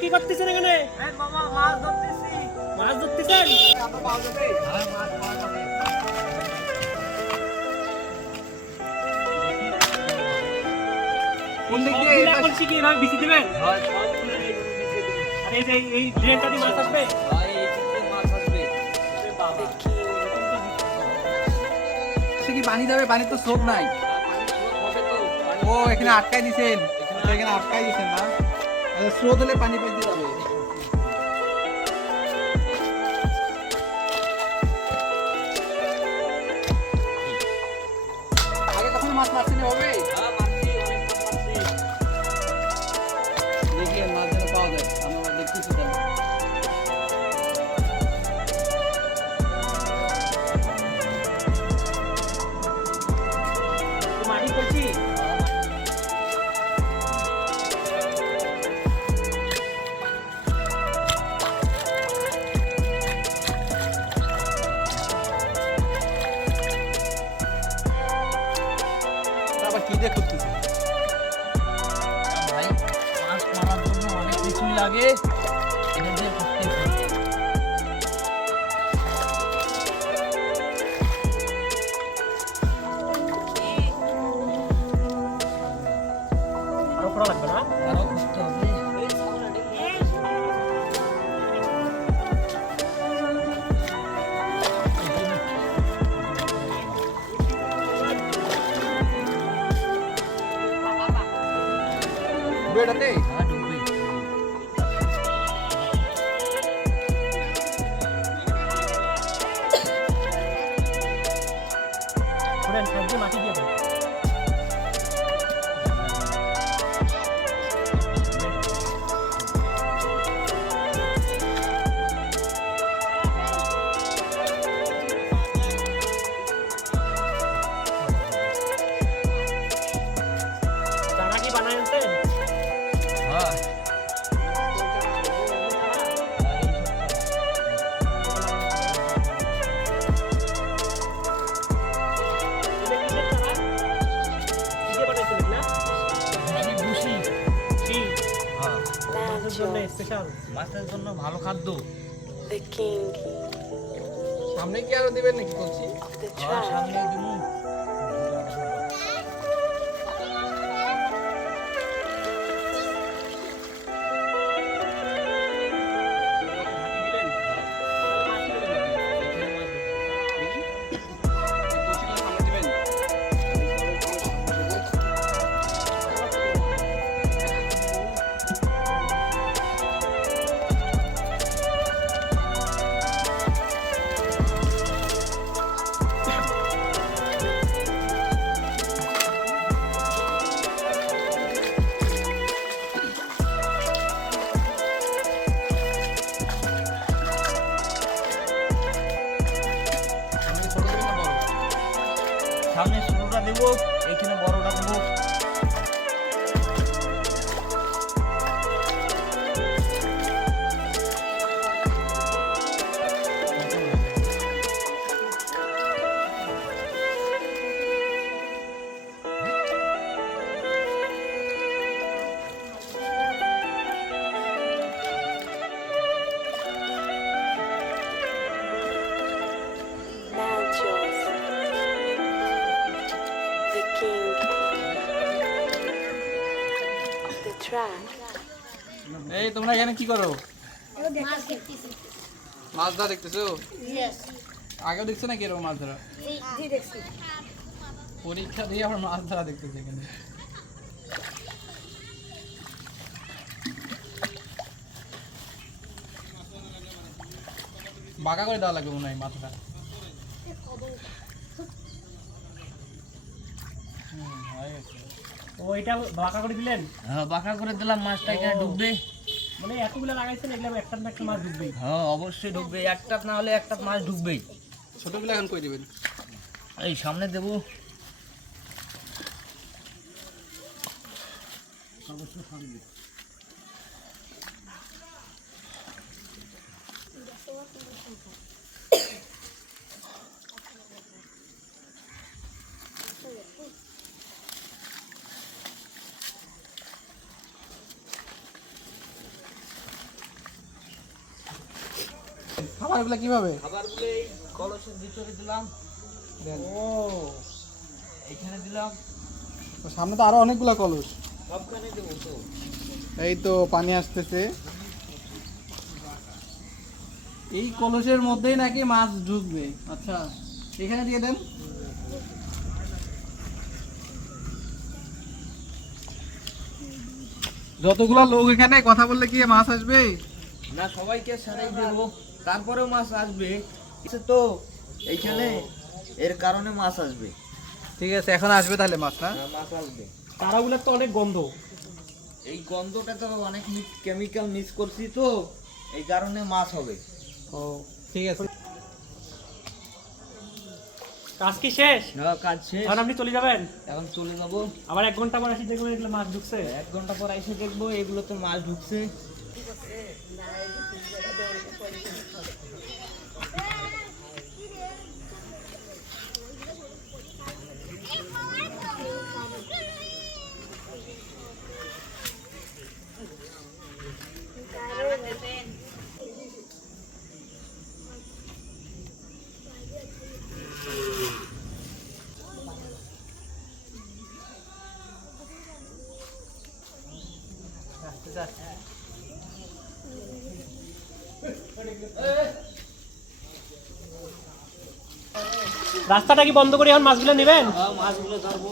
কি করতেছেন এখানে? মামা মাছ ধরতেছি। মাছ ধরতেছেন? আমরা পাওয়া যাবে? হ্যাঁ, মাছ পাওয়া যাবে। কোন দিক দিয়ে এটা এখন শিখে এভাবে বিচি দিবেন? হয় সবগুলো এই নিচে দিন। আর এই ড্রেনটা দিয়ে মাছ আসবে? হয় এই দিক দিয়ে মাছ আসবে। বাবা। সে কি পানি যাবে? পানির তো স্রোত নাই। পানি স্রোত হবে তো। ও এখানে আটকাই দিছেন। এখানে আটকাই দিছেন না? আচ্ছা, স্রোত হলে পানি পেতে যাবে। আগে কখন মাছ মারছেন হবে? হ্যাঁ মারছি, অনেক মাছ মারছি। দেখলেন মাছ যেন পাওয়া যায়। আমরা দেখতেছি তাহলে। মাটি করছি? আবার কি দিয়ে করতেছে? ভাই মাছ মারার জন্য অনেক কিছুই লাগে, এটা দিয়ে করতেছি। আরো করা লাগবে না? আরো করতে হবে। বেড়াতে হ্যাঁ ঢুকবে। শুনেন, সবজি মাটি দিয়ে দেন। চারা কি বানায় আনছেন? হ্যাঁ এটা কিসের চারা? কি দিয়ে বানাইছেন এগুলা? আমি বুঝি। কি? হ্যাঁ মাছের জন্য স্পেশাল। মাছের জন্য ভালো খাদ্য। The king, সামনে কি আরো দিবেন নাকি বলছি? the হ্যাঁ tribe, সামনে দিমু। সামনে ছোট দিবেন না বড়? সামনে ছোটটা দেবো, এইখানে বড়টা দেবো। Manchos, the king, the tribe, এই তোমরা এখানে কি করো? মাছ দেখতেছি। মাছ ধরা দেখতেছো? Yes. আগেও দেখছো নাকি এরকম মাছ ধরা? জি দেখছি। পরীক্ষা দিয়ে আবার মাছ ধরা দেখতেছি এখানে। বাঁকা করে দেওয়া লাগবে মনে হয় মাথাটা। হয়ে গেছে। ও এটা বাঁকা করে দিলেন? হ্যাঁ বাঁকা করে দিলাম, মাছটা এখানে ঢুকবে। মানে এতগুলো লাগাইছেন, এগুলো একটা না একটা মাছ ঢুকবেই। হ্যাঁ অবশ্যই ঢুকবে, একটা না হলে একটা মাছ ঢুকবেই। ছোটগুলো এখন কই দিবেন? এই সামনে দেবো। খাবারগুলো কিভাবে খাবারগুলো এই কলসের ভিতরে দিলাম, দেন। এইখানে দিলাম, তো সামনে তো আরো অনেকগুলো কলস। সবখানে দেবো তো। এই তো পানি আসতেছে। এই কলসের মধ্যেই নাকি মাছ ঢুকবে। আচ্ছা, এখানে দিয়ে দেন। যতগুলো লোক এখানে কথা বললে কি মাছ আসবে? না, সবাইকে সারাই দেবো, তারপরেও মাছ আসবে। কিছু তো এইখানে এর কারণে মাছ আসবে। ঠিক আছে, এখন আসবে তাহলে মাছ, না? হ্যাঁ, মাছ আসবে। তারাগুলোর তো অনেক গন্ধ। এই গন্ধটা তো অনেক কেমিক্যাল মিক্স করছি, তো এই কারণে মাছ হবে। ও ঠিক আছে। কাজ কি শেষ? কাজ শেষ, এখন আপনি চলে যাবেন? এখন চলে যাবো। আবার 1 ঘন্টা পর আসি দেখবেন এগুলো মাছ ঢুকছে। 1 ঘন্টা পর এসে দেখবো এগুলোতে মাছ ঢুকছে। রাস্তাটা কি বন্ধ করে এখন মাছগুলো নেবেন? মাছগুলো ধরবো।